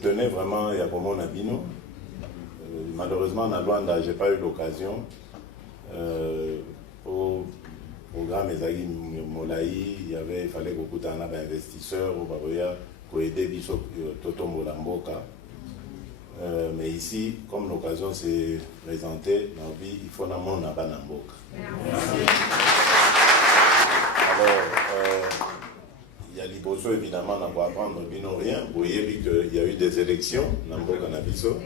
tenais vraiment à comment on a dit nous. Malheureusement, en Luanda, je n'ai pas eu l'occasion. Au programme Ezagi Molaï, il fallait beaucoup d'investisseurs au Baroya pour aider Biso Toto Molamboka. Mais ici, comme l'occasion s'est présentée, il faut que nous Namboka. Alors, il y a l'Iboso, évidemment, on va apprendre rien. Vous voyez qu'il y a eu des élections, Namboka Nabiso.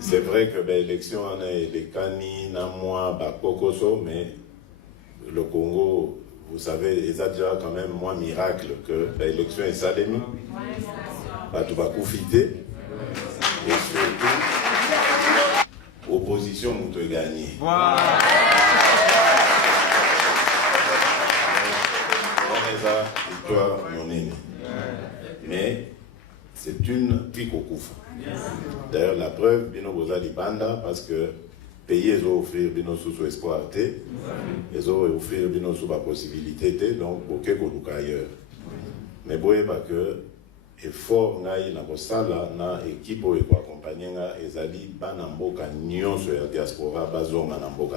C'est vrai que l'élection, on a les Kani, Namwa, Bakokoso, mais le Congo, vous savez, il y a déjà quand même moins miracle que l'élection est salémie. Tu vas profiter. Et surtout, opposition, vous te gagnez. Victoire monene. Mais c'est une pique au coup. D'ailleurs, la preuve, Bino Boza Libanda, parce que payer, ils ont offert Bino sous espoir, ils ont offert Bino sous la possibilité, donc, au Kekoduka ailleurs. Mais vous voyez pas que effort ngai na kosala na équipe oyo accompagner nga ezali bana mboka nyonso ya diaspora bazonga na mboka.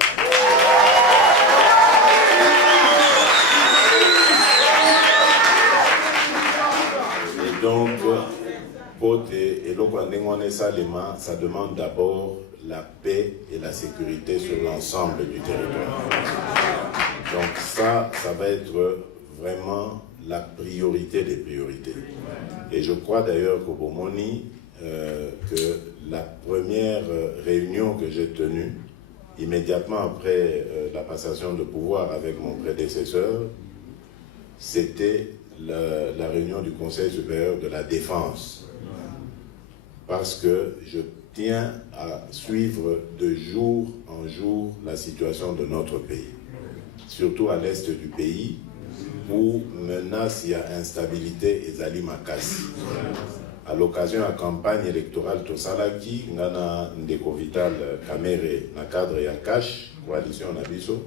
Et donc ça demande d'abord la paix et la sécurité sur l'ensemble du territoire. Donc ça va être vraiment la priorité des priorités. Et je crois d'ailleurs qu'au Bomoni, que la première réunion que j'ai tenue, immédiatement après la passation de pouvoir avec mon prédécesseur, c'était la réunion du Conseil supérieur de la défense. Parce que je tiens à suivre de jour en jour la situation de notre pays. Surtout à l'est du pays, où menace, il y a instabilité et Zali Makasi. À l'occasion de la campagne électorale Tosalaki, Ngana Ndeko Vital Kamere, na cadre Yakash, coalition Nabiso,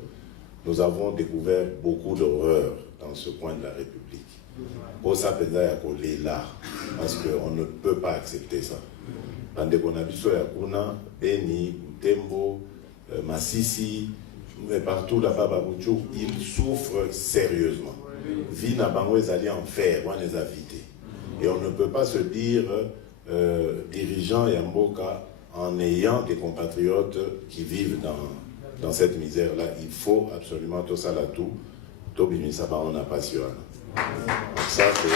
nous avons découvert beaucoup d'horreurs dans ce coin de la République. Pour ça, là, parce qu'on ne peut pas accepter ça. Ndeko Nabiso Yakuna, Beni, Butembo, Massissi, mais partout là-bas, Babouchou, ils souffrent sérieusement. Vie n'a pas allé en faire, on les a vidés. Et on ne peut pas se dire dirigeant Yamboka en ayant des compatriotes qui vivent dans cette misère-là. Il faut absolument tout ça là tout. Tobimi Saba, on n'a pas su. Donc ça, c'est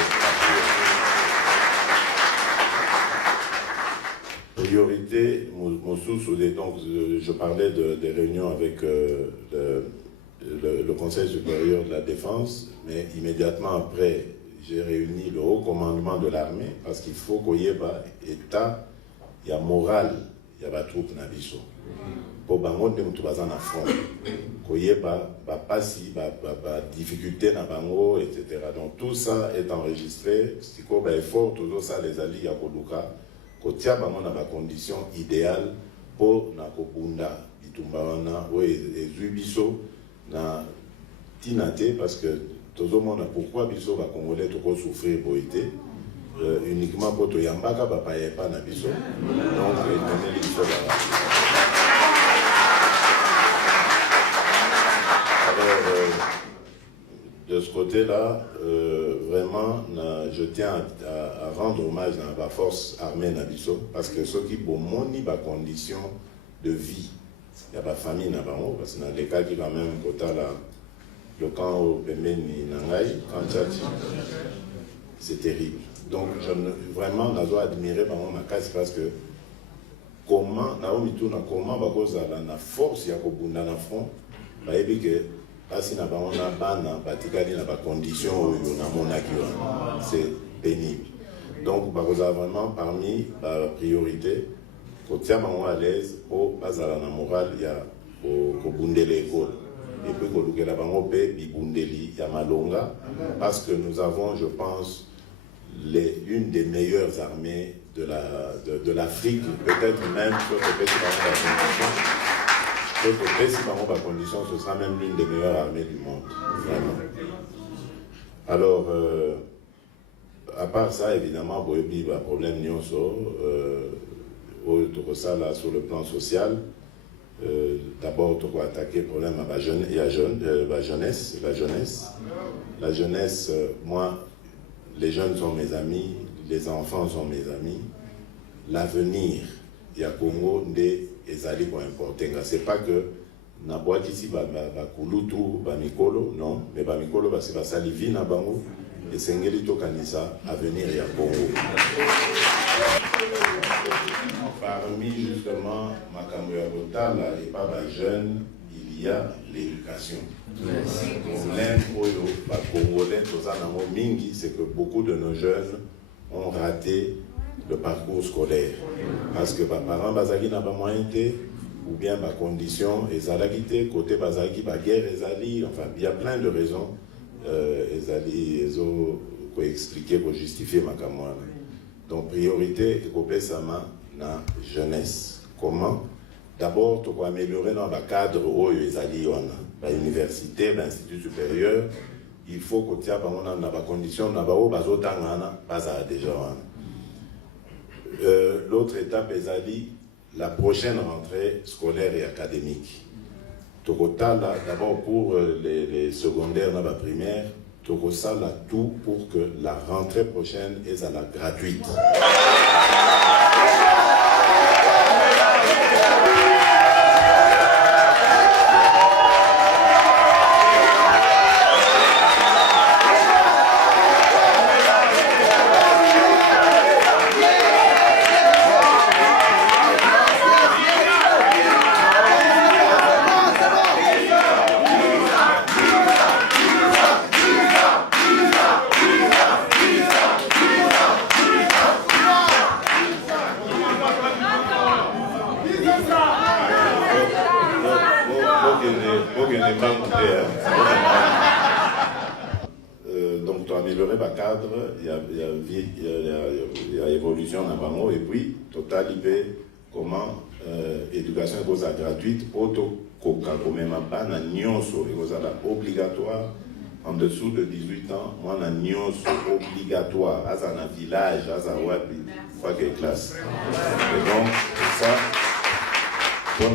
priorité. Donc, je parlais des réunions avec le Conseil supérieur de la défense, mais immédiatement après, j'ai réuni le haut commandement de l'armée, parce qu'il faut qu'il y ait un état, il y a moral, il y a des troupes nabiso. Pour bango de mutubazana na front, qu'il y ait pas si difficulté na bango, etc. Donc tout ça est enregistré. Si qu'on a effort, tout ça les alliés à Koduka, qu'il y a des conditions idéales pour na Kobunda, Bitumbawana, ou Zubiso, na Tinate, parce que tout le monde a pourquoi Biso va Congolais tout souffrir pour été uniquement pour tout Yambaka, pas na Biso. Donc, il faut de ce côté-là, vraiment, je tiens à rendre hommage à la force armée Nabiso, parce que ceux qui ont moni la condition de vie, il y a la famille Nabango, parce que dans les cas qui va même côté là, le camp au Pemeni Nangai, quand Tchachi, c'est terrible. Donc, vraiment, je dois admirer ma casse parce que comment, comment, la force, il y a un front, parce que c'est pénible. Donc, vous avez vraiment parmi la priorité, quand tu es à l'aise, au bas à la morale, il y a au Bundele école. Et puis, quand tu es à Bundeli, il y a Malonga, parce que nous avons, je pense, une des meilleures armées de l'Afrique, peut-être même sur le pays de la condition, ce sera même l'une des meilleures armées du monde. Vraiment. Alors, à part ça, évidemment, il y a un problème sur le plan social. D'abord, on va attaquer le problème à la jeunesse. La jeunesse, moi, les jeunes sont mes amis, les enfants sont mes amis. L'avenir, il y a Congo, des ezali pour importer. C'est pas que na boîte ici, bakulutu, bamikolo, non, mais bamikolo, c'est pas ça, livi na bango, et sengeli to kanisa, avenir, il y a Congo. Parmi justement Makamboya Botala et pas jeune, il y a l'éducation. Le problème Congolais, c'est que beaucoup de nos jeunes ont raté le parcours scolaire. Parce que les parents n'ont pas moyen, ou bien les conditions, ils ont côté bazaki, la guerre, enfin, il y a plein de raisons. Ils ont expliqué pour justifier ma camarade. Donc, priorité, c'est la jeunesse. Comment? D'abord, tu dois améliorer dans le cadre où ils allaient à l'université, à l'institut supérieur. Il faut que tu aies des conditions, déjà. L'autre étape est la prochaine rentrée scolaire et académique. D'abord pour les secondaires dans la primaire, tu as tout pour que la rentrée prochaine est à la gratuite. Donc, tu as amélioré le cadre, il y a évolution dans le bango, et puis, tu as libéré comment l'éducation est gratuite, même pas obligatoire, en dessous de 18 ans, moi, on obligatoire, à un village, à un wapi, pas quelle classe. Et donc, ça, pour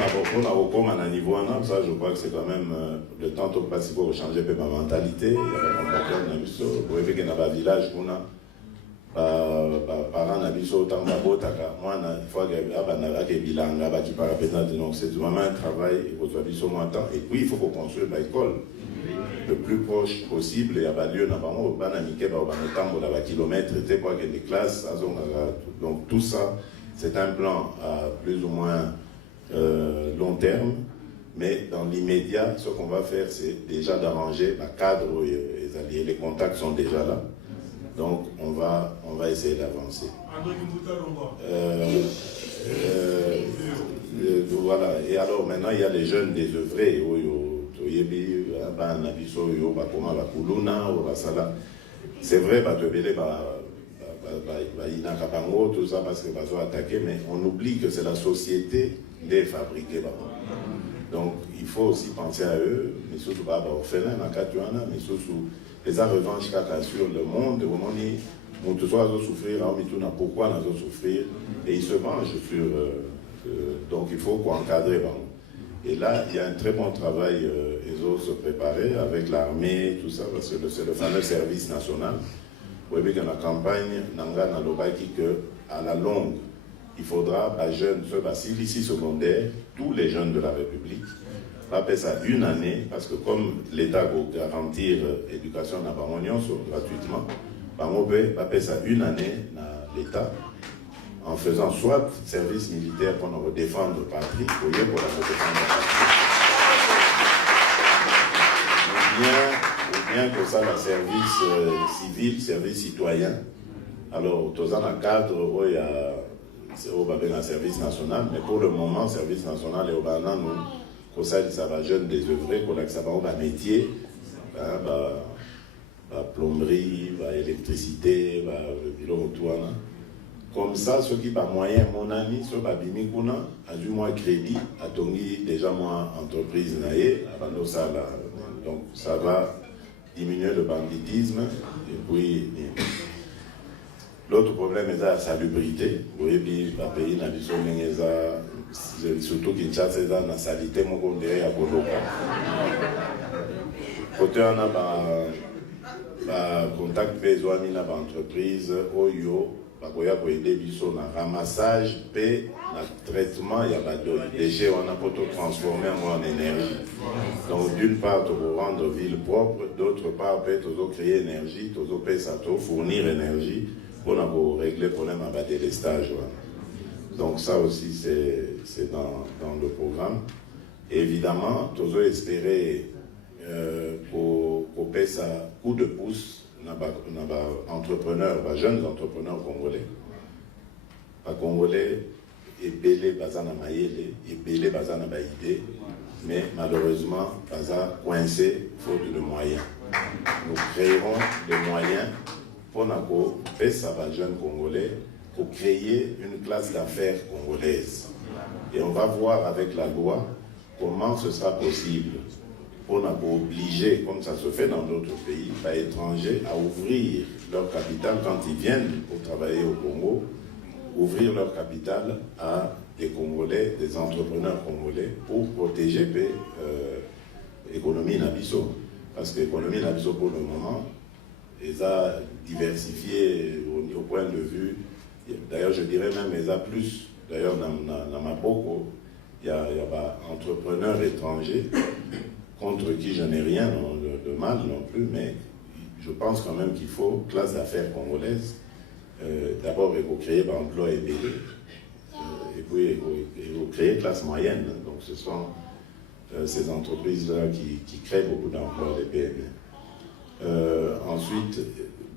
un niveau ça, je crois que c'est quand même le temps de passer pour changer ma mentalité. Il y a un patron dans le pour éviter qu'il y ait un village, parents dans le tant moi, il faut qu'il y ait bilan, donc c'est vraiment un travail, et puis il faut qu'on construise l'école le plus proche possible, il y a lieu dans kilomètres, des classes, donc tout ça, c'est un plan à plus ou moins long terme, mais dans l'immédiat, ce qu'on va faire, c'est déjà d'arranger le cadre où les contacts sont déjà là. Donc, on va essayer d'avancer. Voilà. Et alors, maintenant, il y a les jeunes désœuvrés. C'est vrai, tout ça parce que attaquer, mais on oublie que c'est la société des fabriqués. Donc il faut aussi penser à eux, mais surtout orphelins, mais surtout les revanches sur le monde, où on doit souffrir, pourquoi on doit souffrir, et ils se vengent sur. Donc il faut encadrer. Et là, il y a un très bon travail, ils ont se préparer avec l'armée, tout ça, parce que c'est le fameux service national. Vous voyez que dans la campagne, à la longue, il faudra, jeunes, ceux ici secondaire, tous les jeunes de la République, va faire ça une année, parce que comme l'État va garantir l'éducation dans gratuitement, va faire ça une année dans l'État, en faisant soit service militaire pour nous défendre la patrie, pour la défendre la patrie, ou bien que ça, le service civil, service citoyen. Alors, tout ça dans le cadre où il y a un service national, mais pour le moment, le service national est au Bana, nous, comme ça, ça va jeune désœuvré, pour ça va un métier, plomberie, électricité, bureau autour. Comme ça, ceux qui ont moyen, mon ami, ceux qui ont du moins crédit, a déjà moins entreprise, donc ça va diminuer le banditisme, et puis L'autre problème est la salubrité. Vous voyez, puis le pays n'a surtout Kinshasa, c'est la salité, mon condé à Boloka. Côté on a contact besoin d'une entreprise, Oyo, bakoya ko aider biso na ramassage et na traitement il y a pas de déchets on a pour transformer en énergie. Donc d'une part pour rendre ville propre, d'autre part peut créer énergie, peut ça fournir énergie pour régler le problème à délestage. Donc ça aussi c'est dans le programme. Et évidemment, tous espérer pour payer ça coup de pouce entrepreneurs, jeunes entrepreneurs congolais. Les Congolais, et belé bazana maïle, et belé bazana baïdé, mais malheureusement, baza coincé faute de moyens. Nous créerons des moyens pour payer ça jeunes Congolais pour créer une classe d'affaires congolaise. Et on va voir avec la loi comment ce sera possible. On a obligé, comme ça se fait dans d'autres pays, par étrangers, à ouvrir leur capital quand ils viennent pour travailler au Congo, ouvrir leur capital à des Congolais, des entrepreneurs congolais, pour protéger l'économie Nabiso. Parce que l'économie Nabiso, pour le moment, ils a diversifié au point de vue, d'ailleurs je dirais même, ils a plus, d'ailleurs dans Maboko, il y a entrepreneurs étrangers, contre qui je n'ai rien de mal non plus, mais je pense quand même qu'il faut classe d'affaires congolaise. D'abord, il faut créer l'emploi et puis il faut créer classe moyenne. Donc ce sont ces entreprises-là qui créent beaucoup d'emplois, les PME. Ensuite,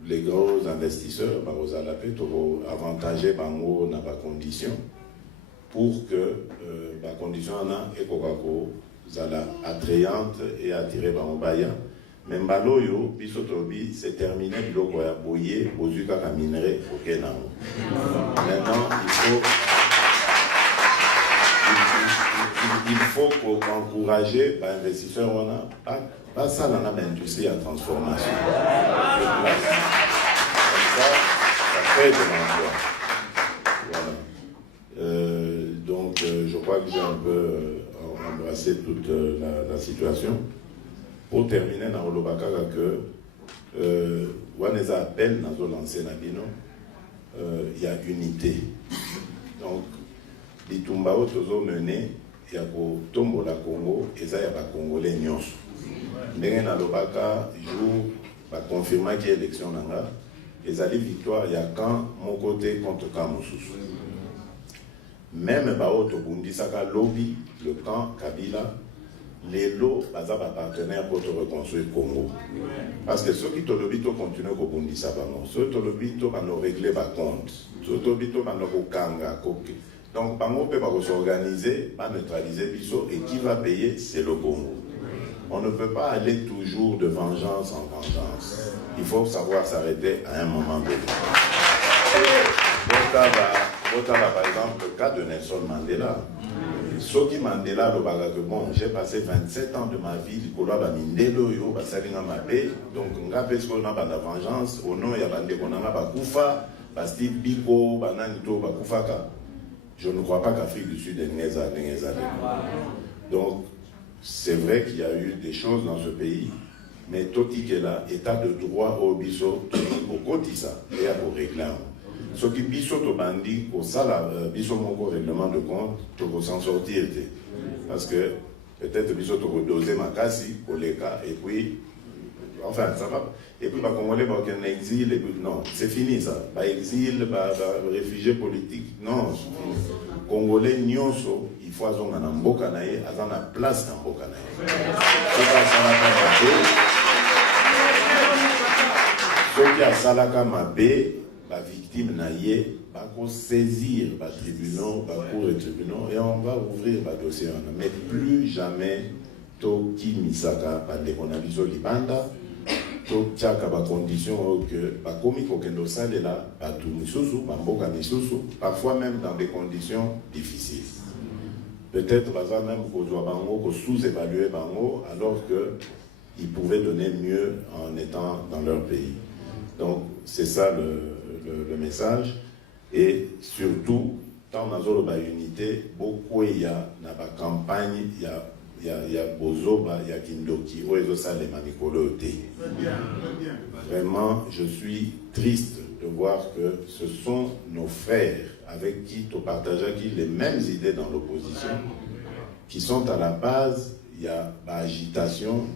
les gros investisseurs, vous allez avantager dans la condition pour que la condition est attrayante et attirée par Mobaya. Mais Mbaloyo, Bisotobi, c'est terminé, biloko ya boye, bozuka ka minerai, ok nango. Maintenant, il faut encourager les investisseurs, on a pas ça dans l'industrie à transformation. Comme ça crée de l'emploi. Voilà. Donc, je crois que j'ai un peu embrasser toute la situation. Pour terminer, dans le Bakara, on les appelle dans le lancer Nabino, il y a unité. Donc, les Tumbao Tozo mené, il y a Tombo la Congo, et ça, il y a des Congolais Nyos. Dans le Bakara, jour, va confirmer qu'il y a élection, et ça, les victoires, il y a quand mon côté contre Kamoussous. Même Bao Tobundi Saka lobby, le camp Kabila, les lots, bazar partenaires pour te reconstruire le Congo. Parce que ceux qui te lobby, tu continues à Bundi Saka, ceux qui te lobby, tu vas nous régler les comptes. Ceux qui te lobby, tu vas nous kanga. Donc, on peut s'organiser, pas neutraliser Bisso, et qui va payer, c'est le Congo. On ne peut pas aller toujours de vengeance en vengeance. Il faut savoir s'arrêter à un moment donné. Par exemple, le cas de Nelson Mandela. Soki Mandela, bon, j'ai passé 27 ans de ma vie, donc on a la vengeance, au nom, il y a Bakufa, Steve Biko, Bananito, Bakufaka. Je ne crois pas qu'Afrique du Sud est Néza. Donc, c'est vrai qu'il y a eu des choses dans ce pays, mais Toti Kela, état de droit au biso, au Kotisa, et à vos réclames. Ce qui biso to bandi au sala biso mon règlement de compte pour s'en sortir parce que peut-être biso to doser ma kasi pour les cas et puis enfin ça va et puis Congolais va en exil et puis non c'est fini ça ba exil ba réfugié politique non Congolais nyonso il faut azonga na mboka na ye azana place na mboka na ye soki asalaka mabe la victime naïe va saisir les tribunaux, les cours et tribunaux, et on va ouvrir le dossier. Mais plus jamais, Toki Misaka, Pandekonabiso Libanda, Tokiaka, la condition que, comme Kokendo Sale là, Batu Misusu, Bamboka Misusu, parfois même dans des conditions difficiles. Peut-être, même qu'on doit sous-évaluer Bango, alors qu'ils pouvaient donner mieux en étant dans leur pays. Donc, c'est ça le message. Et surtout, tant dans la unité, beaucoup il y a dans la campagne, il y a Bozoba, il y a Kindoki, où ils ont ça les manicolotés. Vraiment, je suis triste de voir que ce sont nos frères avec qui tu partages les mêmes idées dans l'opposition, qui sont à la base, il y a l'agitation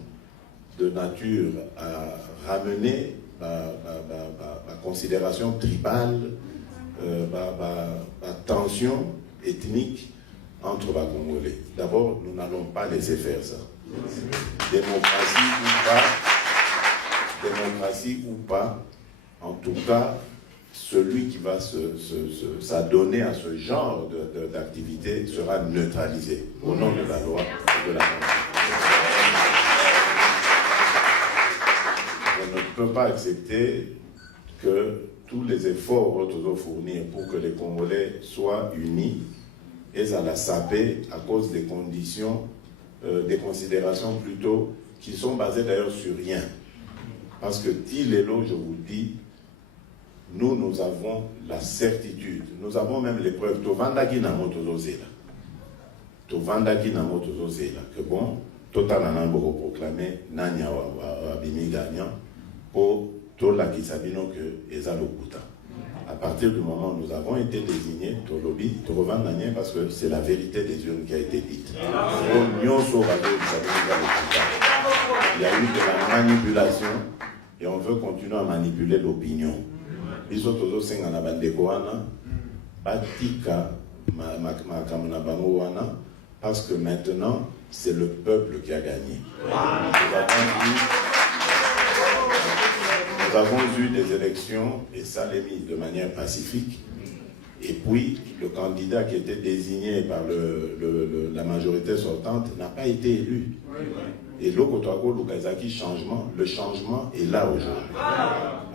de nature à ramener la considération tribale, la tension ethnique entre les Congolais. D'abord, nous n'allons pas laisser faire ça. Démocratie ou pas, en tout cas, celui qui va s'adonner à ce genre d'activité sera neutralisé au nom de la loi et de la Constitution. On ne peut pas accepter que tous les efforts que fournir pour que les Congolais soient unis et à la saper à cause des conditions, des considérations plutôt qui sont basées d'ailleurs sur rien. Parce que Tilélo, je vous dis, nous avons la certitude, nous avons même les preuves. Tovandaki na motozozela. Tovandaki na motozozela. Que bon, total en a proclamé Nanya Wabimi gagnant pour tout la Kisabino que Eza Lokuta. À partir du moment où nous avons été désignés, Tolobi, Trovandanya, parce que c'est la vérité des urnes qui a été dite. Il y a eu de la manipulation et on veut continuer à manipuler l'opinion. Parce que maintenant, c'est le peuple qui a gagné. Nous avons eu des élections, et ça l'est mis de manière pacifique, et puis le candidat qui était désigné par la majorité sortante n'a pas été élu. Et l'Okotoago, Lukazaki, le changement est là aujourd'hui.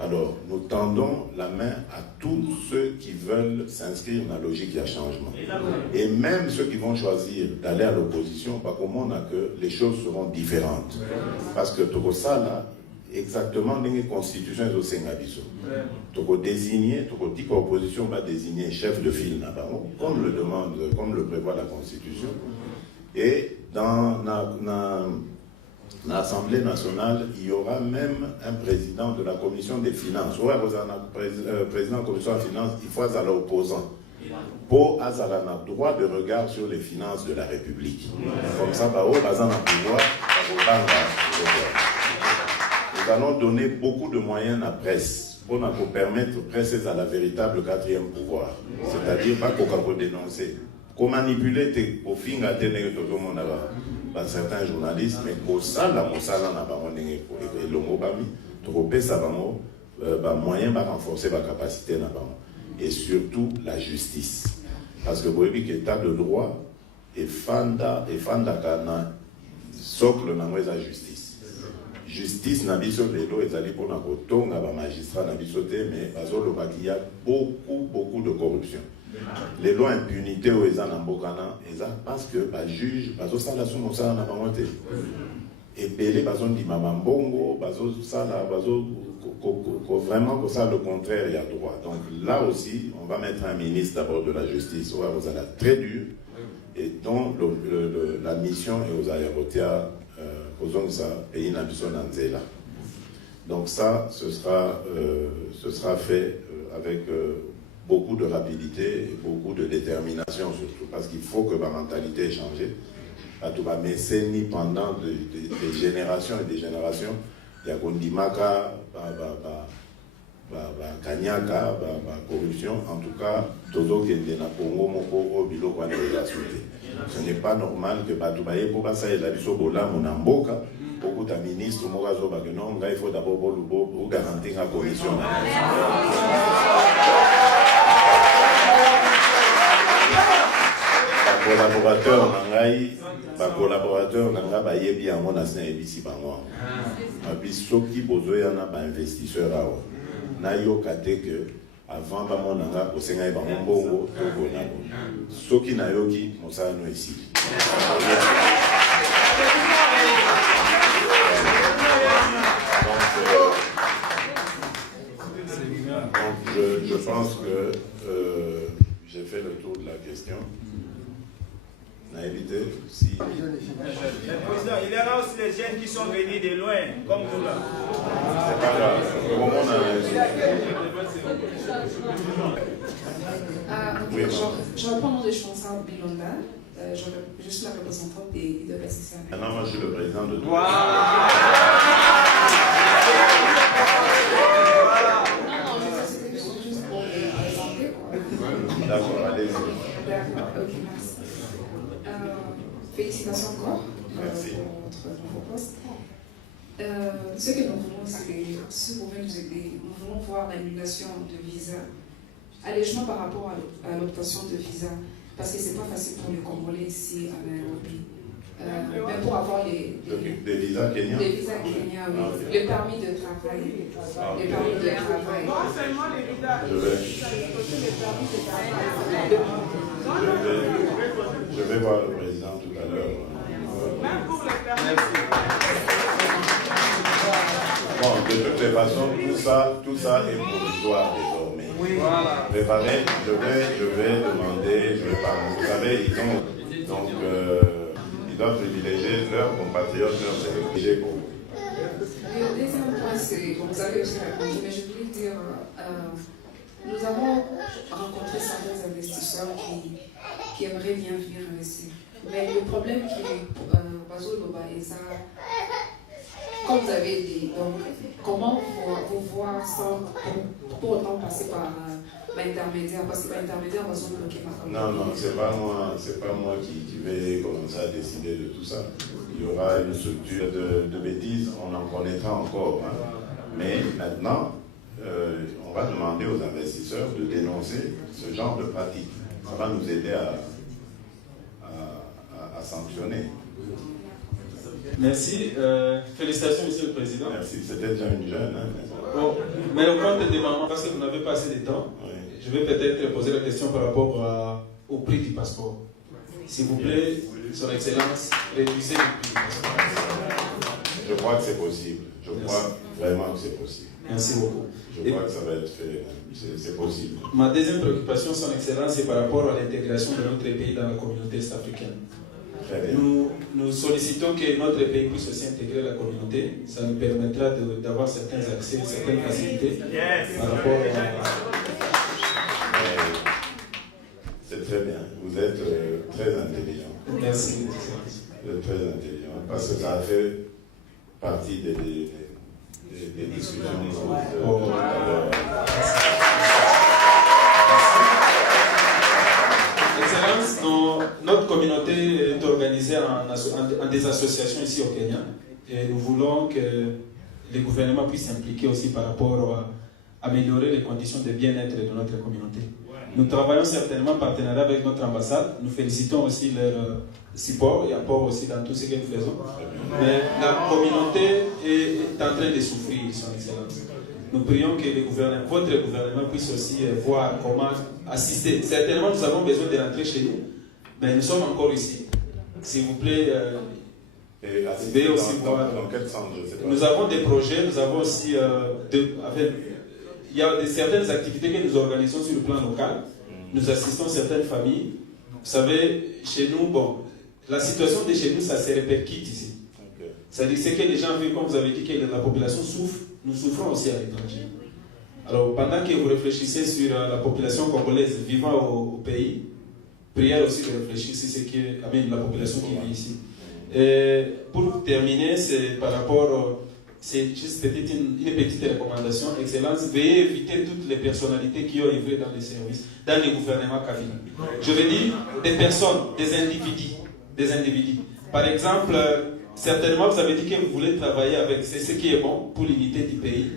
Alors, nous tendons la main à tous ceux qui veulent s'inscrire dans la logique de changement. Et même ceux qui vont choisir d'aller à l'opposition, pas comment on a que les choses seront différentes. Parce que tout ça, là, exactement dans les constitutions au Sengabiso. Toko désigner, toko dit que l'opposition va désigner chef de file comme le demande, comme le prévoit la Constitution. Et dans l'Assemblée nationale, il y aura même un président de la commission des finances. Ouais, vous avez un président de la commission des finances, il faut à l'opposant. Pour avoir un droit de regard sur les finances de la République. Comme ça, bah, bazan a pouvoir, nous allons donner beaucoup de moyens à la presse pour nous permettre de presser à la véritable quatrième pouvoir. C'est-à-dire pas qu'on peut dénoncer. Qu'on manipule au fin à certains journalistes, mais pour ça, la moyen va renforcer la capacité. Et surtout la justice. Parce que vous voyez que l'état de droit est fanda kana socle dans la justice. Justice n'a biso lelo ezali pour na kotonga ba magistrat na biso te mais bazolo il y a beaucoup de corruption. Les lois impunité au eza na mbokana eza parce que ba juge bazo sala sumo sala na bango te. Et belé bazo ndima mbongo bazo sala bazo vraiment que ça le contraire il y a droit. Donc là aussi on va mettre un ministre d'abord de la justice où vous allez très dur et dont la mission est aux aéroports donc ça, ce sera fait avec beaucoup de rapidité et beaucoup de détermination surtout, parce qu'il faut que ma mentalité ait changé. Mais pendant des générations et des générations, il y a Gondimaka, Kanyaka, corruption, en tout cas, Tozo Kende na Congo Moko Obilo Kwane Souté. Ce n'est pas normal que Batoubaye pour passer la biso bola monamboka beaucoup de ministres morazo bagnon il faut d'abord pour garantir la commission. Collaborateur nanga ba yebi yango na sina ebisi bango. Abiso ki bozo yana ba investisseur awa. Na yo kate que avant ba monanga ko senga ba mbongo to bonabo. Soki na yoki mosala no ici. Donc je pense que j'ai fait le tour de la question. On a évité si... Le président, il y en a aussi les jeunes qui sont venus de loin, comme nous là. C'est pas grave. Comment on a... Je reprends le nom de Chonsa Bilonda. Je suis la représentante des SCCA. Maintenant, moi, je suis le président de... Non, c'était juste pour présenter. D'accord, allez-y. D'accord, ok, merci. Félicitations encore pour votre nouveau poste. Ce que nous voulons, c'est, si vous pouvez nous aider, nous voulons voir l'annulation de visa, allègement par rapport à l'obtention de visa, parce que c'est pas facile pour les Congolais ici à Nairobi. Même pour avoir des visas kenyans. Des visas kenyans, oui. Le permis de travail. Le permis de travail. Non seulement les visas, Je vais voir le président tout à l'heure. même pour les permis. Bon, de toute façon, tout ça est provisoire désormais. Oui, voilà. Préparez, je vais demander, je vais parler. Vous savez, ils doivent privilégier leurs compatriotes, leurs étrangers pour vous. Le deuxième point, c'est, vous avez aussi répondu, mais je voulais dire, nous avons rencontré certains investisseurs qui aimeraient bien venir investir. Mais le problème qui est, Bazoloba et ça, comme vous avez dit, donc, comment vous voir sans pour autant passer par l'intermédiaire, parce que l'intermédiaire va se bloquer par Non, c'est pas moi qui vais commencer à décider de tout ça. Il y aura une structure de bêtises, on en connaîtra encore. Hein. Mais maintenant, on va demander aux investisseurs de dénoncer ce genre de pratique. Ça va nous aider à sanctionner. Merci. Félicitations, Monsieur le Président. Merci. C'était déjà une jeune. Hein, bon, mais au compte des mamans, parce que vous n'avez pas assez de temps, oui. Je vais peut-être poser la question par rapport au prix du passeport. S'il vous plaît, Son Excellence, réduisez le prix du passeport. Je crois que c'est possible. Je crois vraiment que c'est possible. Merci beaucoup. Je crois que ça va être fait. C'est possible. Ma deuxième préoccupation, Son Excellence, c'est par rapport à l'intégration de notre pays dans la communauté est-africaine. Nous sollicitons que notre pays puisse aussi intégrer la communauté. Ça nous permettra d'avoir certains accès, certaines facilités par rapport à... C'est très bien. Vous êtes très intelligent. Merci. Vous êtes très intelligent parce que ça a fait partie des discussions de tout à l'heure. Excellence, notre communauté est organisée en des associations ici au Kenya et nous voulons que les gouvernements puissent s'impliquer aussi par rapport à améliorer les conditions de bien-être de notre communauté. Nous travaillons certainement en partenariat avec notre ambassade. Nous félicitons aussi leur support et apport aussi dans tout ce que nous faisons. Mais la communauté est en train de souffrir, Son Excellence. Nous prions que votre gouvernement puisse aussi voir comment assister. Certainement, nous avons besoin de rentrer chez nous, mais nous sommes encore ici. S'il vous plaît, veuillez aussi voir. Dans quel sens, je sais pas. Nous avons des projets, nous avons aussi il y a certaines activités que nous organisons sur le plan local. Nous assistons certaines familles. Vous savez, chez nous, bon, la situation de chez nous, ça se répercute ici. Okay. C'est-à-dire que les gens vivent, comme vous avez dit, que la population souffre, nous souffrons aussi à l'étranger. Alors, pendant que vous réfléchissez sur la population congolaise vivant au pays, prière aussi de réfléchir sur ce qui est la population qui vit ici. Et pour terminer, c'est par rapport... C'est juste une petite recommandation. Excellence, veuillez éviter toutes les personnalités qui ont œuvré dans les services, dans les gouvernements Kabila. Je veux dire des personnes, des individus. Par exemple, certainement vous avez dit que vous voulez travailler avec, c'est ce qui est bon pour l'unité du pays.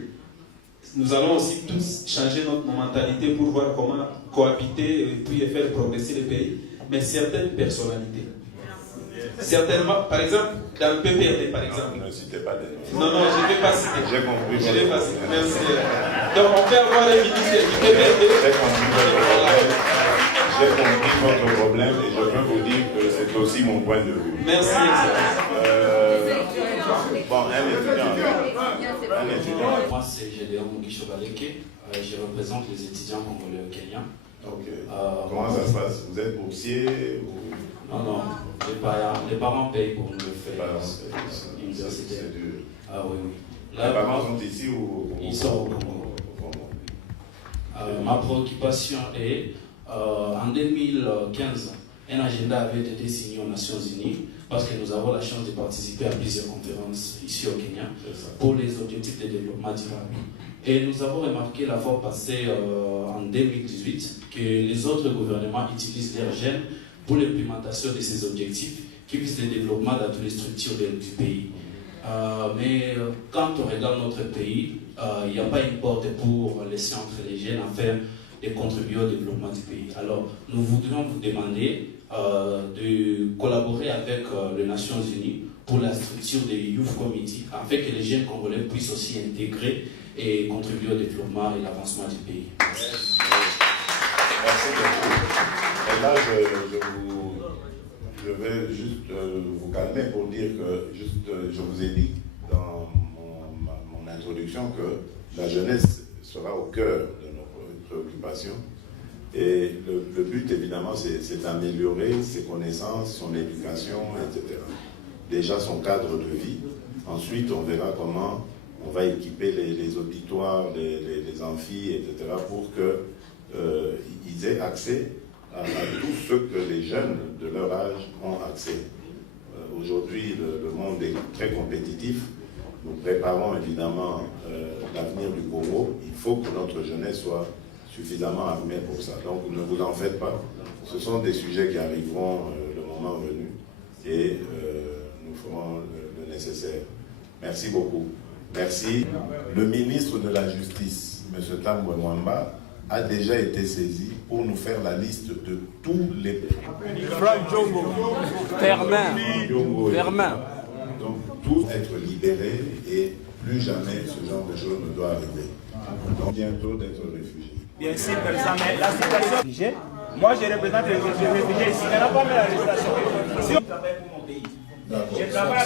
Nous allons aussi tous changer notre mentalité pour voir comment cohabiter et puis faire progresser le pays. Mais certaines personnalités, certainement, par exemple, dans le PPRD, par exemple. Ne citez pas des noms. Non, je ne vais pas citer. J'ai compris. Je ne vais pas citer. Merci. Donc, on peut avoir les ministres du PPRD. J'ai compris votre problème et je peux vous dire que C'est aussi mon point de vue. Merci. Bon, un étudiant. Moi, c'est Gédéon Mugishobaleke. Je représente les étudiants congolais au Kenya. Ok. Comment ça se passe? Vous êtes boursier ou... Non, les parents payent pour nous faire l'université. C'est dur. Ah oui. Les parents sont ici ou... Ils sont au Congo. Ma préoccupation est, en 2015, un agenda avait été signé aux Nations Unies parce que nous avons la chance de participer à plusieurs conférences ici au Kenya pour les objectifs de développement durable. Et nous avons remarqué la fois passée, en 2018, que les autres gouvernements utilisent leurs jeunes pour l'implémentation de ces objectifs qui visent le développement dans toutes les structures du pays. Mais quand on regarde notre pays, il n'y a pas une porte pour laisser entrer les jeunes afin de contribuer au développement du pays. Alors, nous voudrions vous demander de collaborer avec les Nations Unies pour la structure des Youth Committee, afin que les jeunes congolais puissent aussi intégrer et contribuer au développement et l'avancement du pays. Merci beaucoup. Et là, je vais juste vous calmer pour dire que, je vous ai dit dans mon introduction que la jeunesse sera au cœur de nos préoccupations. Et le but, évidemment, c'est d'améliorer ses connaissances, son éducation, etc. Déjà son cadre de vie. Ensuite, on verra comment on va équiper les auditoires, les amphis, etc. pour qu'ils aient accès à tout ce que les jeunes de leur âge ont accès. Aujourd'hui, le monde est très compétitif. Nous préparons évidemment l'avenir du Congo. Il faut que notre jeunesse soit suffisamment armée pour ça. Donc ne vous en faites pas. Ce sont des sujets qui arriveront le moment venu et nous ferons le nécessaire. Merci beaucoup. Merci. Le ministre de la Justice, M. Tambwe Mwamba, a déjà été saisi pour nous faire la liste de tous les... Franck Djongo, Vermin. Donc, tous être libérés et plus jamais ce genre de choses ne doit arriver. Donc, bientôt d'être réfugiés. Bien sûr, président, mais la situation... Moi, je représente les réfugiés ici. Il n'y en a pas mis la législation. Si on travaille pour mon pays, je travaille avec